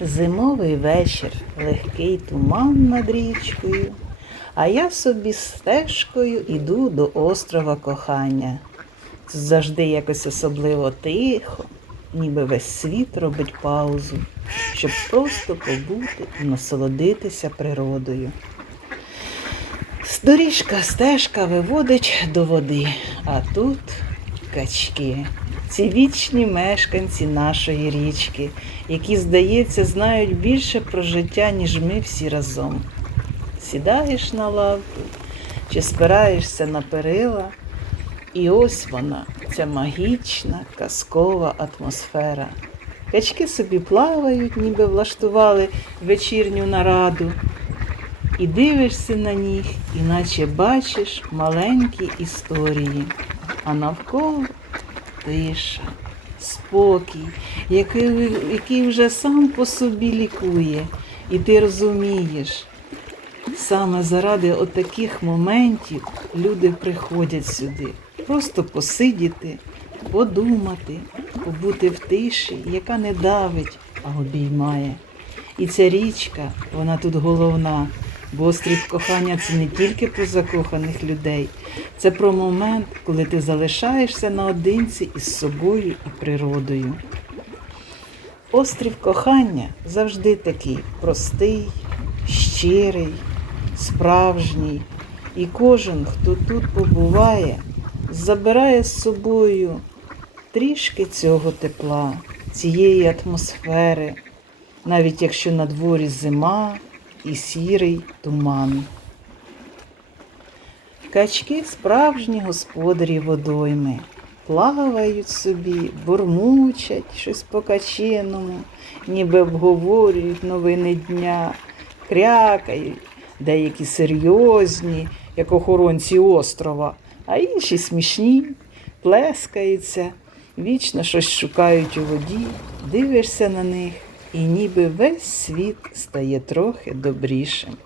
Зимовий вечір, легкий туман над річкою, а я собі стежкою іду до острова кохання. Тут завжди якось особливо тихо, ніби весь світ робить паузу, щоб просто побути і насолодитися природою. Доріжка, стежка виводить до води, а тут качки. Ці вічні мешканці нашої річки, які, здається, знають більше про життя, ніж ми всі разом. Сідаєш на лавку чи спираєшся на перила, і ось вона, ця магічна, казкова атмосфера. Качки собі плавають, ніби влаштували вечірню нараду. І дивишся на них, іначе бачиш маленькі історії, а навколо тиша, спокій, який, який вже сам по собі лікує, і ти розумієш, саме заради отаких моментів люди приходять сюди, просто посидіти, подумати, побути в тиші, яка не давить, а обіймає. І ця річка, вона тут головна. Бо острів кохання це не тільки про закоханих людей, це про момент, коли ти залишаєшся наодинці із собою і природою. Острів кохання завжди такий простий, щирий, справжній. І кожен, хто тут побуває, забирає з собою трішки цього тепла, цієї атмосфери, навіть якщо на дворі зима і сірий туман. Качки справжні господарі водойми. Плавають собі, бурмучать щось по каченому, ніби обговорюють новини дня, крякають, деякі серйозні, як охоронці острова, а інші смішні, плескаються, вічно щось шукають у воді, дивишся на них, і ніби весь світ стає трохи добрішим.